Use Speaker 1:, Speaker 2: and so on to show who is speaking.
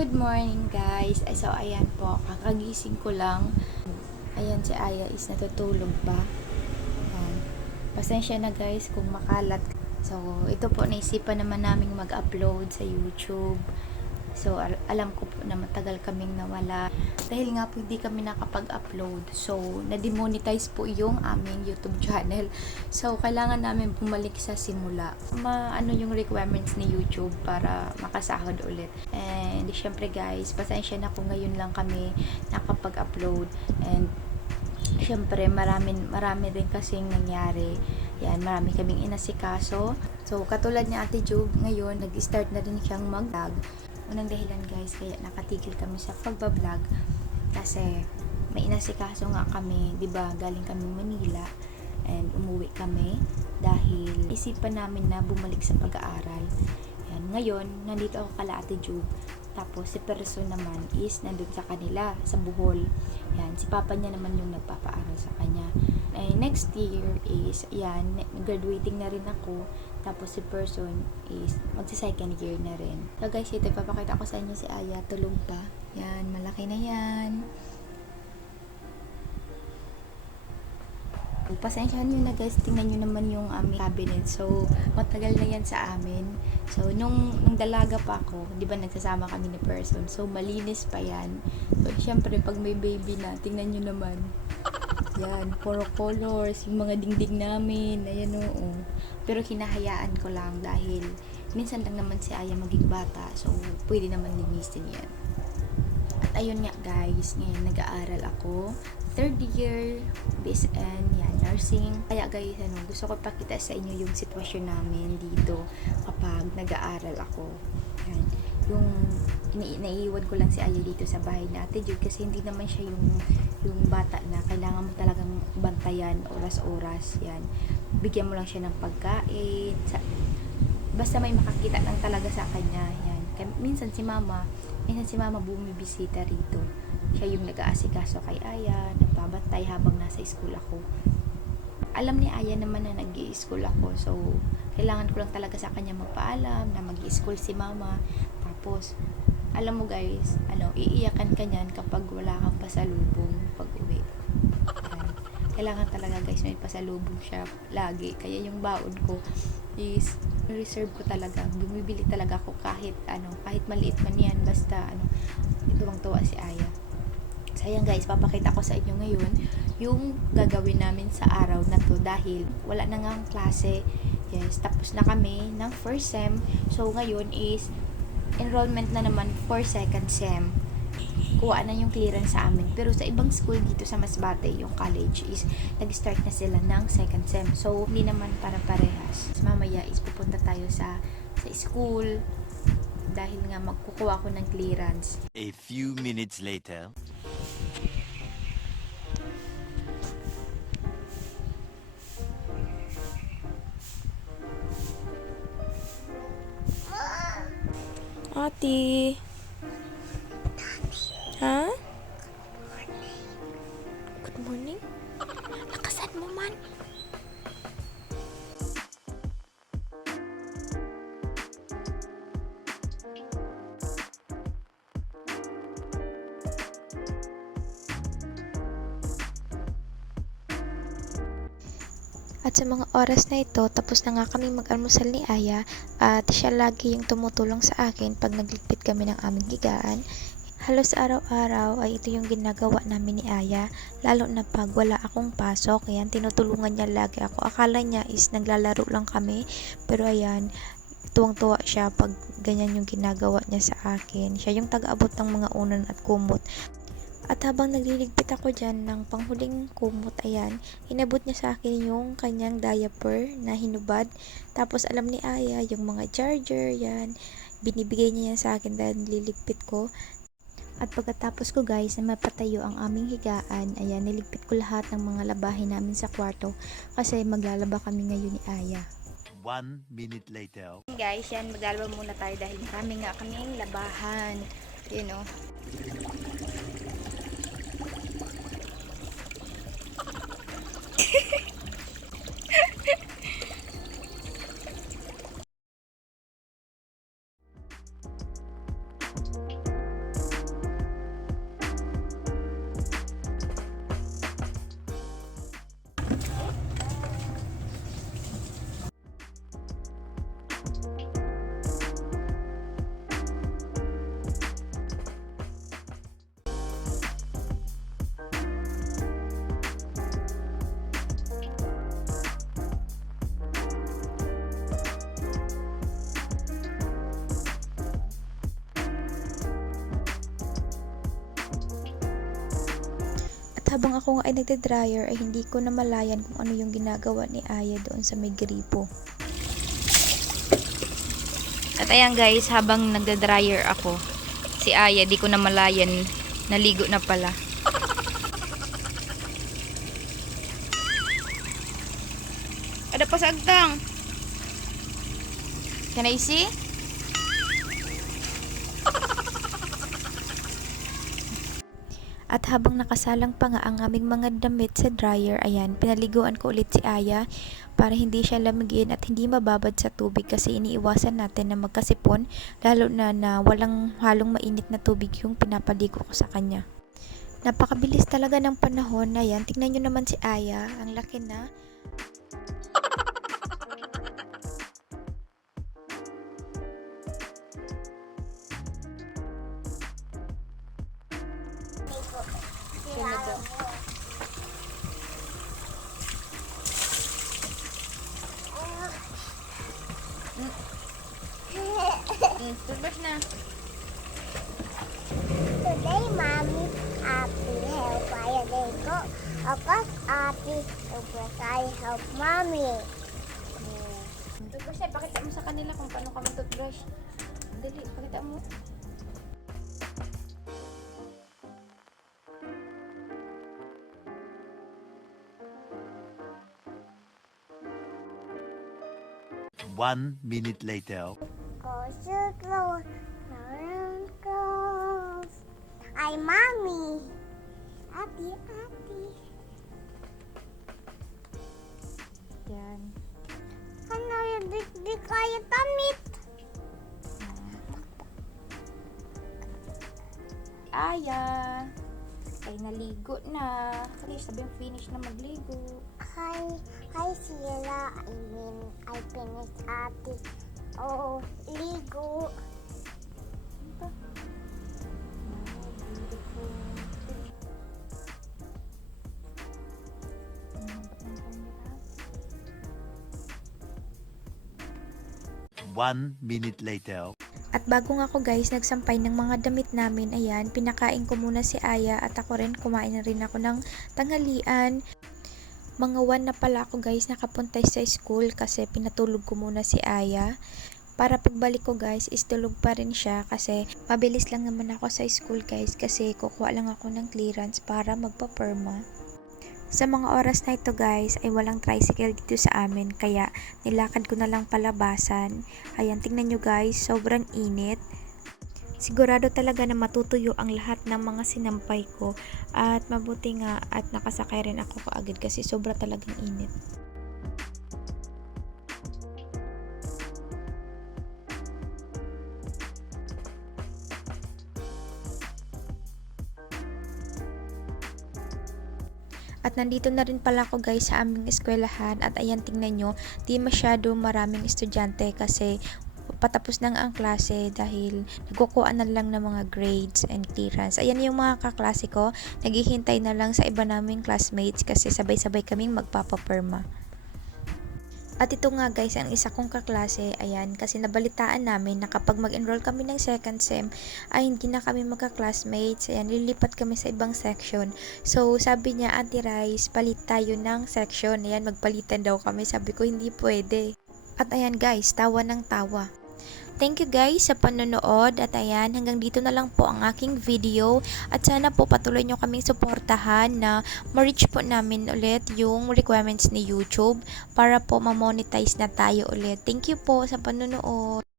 Speaker 1: Good morning guys. So ayan po, kakagising ko lang. Ayan si Aya is natutulog pa. Ayan. Pasensya na guys kung makalat. So ito po naisipan naman naming mag-upload sa YouTube. So al- alam ko po na matagal kaming nawala. Dahil nga po hindi kami nakapag-upload. So na-demonetize po yung aming YouTube channel. So kailangan namin bumalik sa simula. Ma ano yung requirements ni YouTube para makasahod ulit. And syempre guys, pasensya na kung ngayon lang kami nakapag-upload and syempre marami marami rin kasing nangyari. Yan, marami kaming inasikaso. So, katulad ni Ate Jug, ngayon, nag-start na rin siyang mag-vlog. Unang dahilan guys, kaya nakatigil kami sa pagbablog. Kasi, may inasikaso nga kami, di ba galing kami Manila. And umuwi kami dahil isipan namin na bumalik sa pag-aaral. Yan, ngayon, nandito ako kala Ate Jug. Tapos, si person naman is nandun sa kanila, sa Bohol. Yan, si papa niya naman yung nagpapaaral sa kanya. Eh, next year is, yan, graduating na rin ako. Tapos si person is magsi-second year na rin. So guys, ito ipapakita ko sa inyo si Aya, tulog pa. Yan, malaki na yan. Pasensyahan nyo na guys, tingnan nyo naman yung aming cabinet. So, matagal na yan sa amin. So, nung, nung dalaga pa ako, di ba nagsasama kami ni person. So, malinis pa yan. So, syempre, pag may baby na, tingnan nyo naman. Yan, puro colors, yung mga dingding namin, ayan oo. Pero hinahayaan ko lang dahil minsan lang naman si Aya maging bata. So, pwede naman linisin yan. At ayun nga guys, ngayon nag-aaral ako. Third year, BSN, yan, nursing. Kaya guys, ano, gusto ko pakita sa inyo yung sitwasyon namin dito kapag nag-aaral ako. Yan. Yung ini naiiwan ko lang si Aya dito sa bahay natin Jude kasi hindi naman siya yung yung bata na kailangan mo talagang bantayan oras-oras yan bigyan mo lang siya ng pagkain sa, basta may makakita lang talaga sa kanya yan Kaya, minsan si mama minsan si mama bumibisita rito siya yung nag-aasikaso kay Aya nagpabantay habang nasa school ako alam ni Aya naman na nag school ako. So kailangan ko lang talaga sa kanya magpaalam na mag school si mama. Tapos alam mo guys ano iiyakan ka niyan kapag wala kang pasalubong pag uwi kailangan talaga guys may pasalubong siya lagi. Kaya yung baon ko is reserve ko talaga. Bumibili talaga ako kahit ano kahit maliit man yan basta ano tuwang tuwa si Aya. Sayang guys papakita ko sa inyo ngayon yung gagawin namin sa araw na to dahil wala na nga ang klase yes tapos na kami ng first sem so ngayon is enrollment na naman for second sem kuha na yung clearance sa amin. Pero sa ibang school dito sa Masbate, yung college is nag-start na sila ng second sem. So, hindi naman para parehas. Mamaya is pupunta tayo sa sa school dahil nga magkukuha ko ng clearance.
Speaker 2: A few minutes later.
Speaker 3: Ate. At sa mga oras na ito, tapos na nga kami mag-almusal ni Aya at siya lagi yung tumutulong sa akin pag nagligpit kami ng aming higaan. Halos araw-araw ay ito yung ginagawa namin ni Aya, lalo na pag wala akong pasok, ayan, tinutulungan niya lagi ako. Akala niya is naglalaro lang kami, pero ayan, tuwang-tuwa siya pag ganyan yung ginagawa niya sa akin. Siya yung taga-abot ng mga unan at kumot. At habang nagliligpit ako dyan ng panghuling kumot, ayan, inabot niya sa akin yung kanyang diaper na hinubad. Tapos alam ni Aya, yung mga charger, yan, binibigay niya yan sa akin dahil nililigpit ko. At pagkatapos ko guys na mapatayo ang aming higaan, ayan, niligpit ko lahat ng mga labahin namin sa kwarto kasi maglalaba kami ngayon ni Aya.
Speaker 2: One minute later.
Speaker 1: Guys, yan, maglalaba muna tayo dahil marami nga kaming labahan. You know.
Speaker 3: Habang ako nga ay nagde-dryer ay hindi ko namalayan kung ano yung ginagawa ni Aya doon sa may gripo.
Speaker 1: At ayan guys, habang nagda-dryer ako, si Aya, di ko na malayan, naligo na pala. Ada pa sagtang. Can I see?
Speaker 3: At habang nakasalang pa nga ang aming mga damit sa dryer, ayan, pinaliguan ko ulit si Aya para hindi siya lamigin at hindi mababad sa tubig kasi iniiwasan natin na magkasipon lalo na na walang halong mainit na tubig yung pinapaligo ko sa kanya. Napakabilis talaga ng panahon. Ayan, tingnan nyo naman si Aya. Ang laki na.
Speaker 1: Toothbrush na.
Speaker 4: Today, Mommy, Happy help Aya Lego. Akas, Ate, Ubras, I help Mommy.
Speaker 1: Toothbrush na, pakita mo sa kanila kung paano kami toothbrush. Dali, pakita mo.
Speaker 2: One minute later.
Speaker 4: Ate.
Speaker 1: Yan.
Speaker 4: Ano yung di, di kaya tamit?
Speaker 1: Aya. Ay, naligo na. Sige, sabihin finish na magligo.
Speaker 4: Hi, hi Sheila. I mean, I finished Ate. Oh, ligo.
Speaker 2: One minute later.
Speaker 3: At bago nga ako guys nagsampay ng mga damit namin, ayan, pinakain ko muna si Aya at ako rin kumain na rin ako ng tanghalian. Mga 1 na pala ako guys nakapuntay sa school kasi pinatulog ko muna si Aya. Para pagbalik ko guys is tulog pa rin siya kasi mabilis lang naman ako sa school guys kasi kukuha lang ako ng clearance para magpa-perma. Sa mga oras na ito guys ay walang tricycle dito sa amin kaya nilakad ko na lang palabasan. Ayan, tingnan nyo guys, sobrang init. Sigurado talaga na matutuyo ang lahat ng mga sinampay ko at mabuti nga at nakasakay rin ako kaagad kasi sobra talagang init. At nandito na rin pala ako guys sa aming eskwelahan at ayan tingnan nyo, di masyado maraming estudyante kasi patapos na nga ang klase dahil nagkukuha na lang ng mga grades and clearance. Ayan yung mga kaklase ko, naghihintay na lang sa iba naming classmates kasi sabay-sabay kaming magpapaperma. At ito nga guys, ang isa kong kaklase, ayan, kasi nabalitaan namin na kapag mag-enroll kami ng second sem, ay hindi na kami magka-classmates, ayan, lilipat kami sa ibang section. So, sabi niya, Ate Rice, palit tayo ng section, ayan, magpalitan daw kami. Sabi ko, hindi pwede. At ayan guys, tawa ng tawa. Thank you guys sa panonood at ayan, hanggang dito na lang po ang aking video at sana po patuloy nyo kaming suportahan na ma-reach po namin ulit yung requirements ni YouTube para po ma-monetize na tayo ulit. Thank you po sa panonood.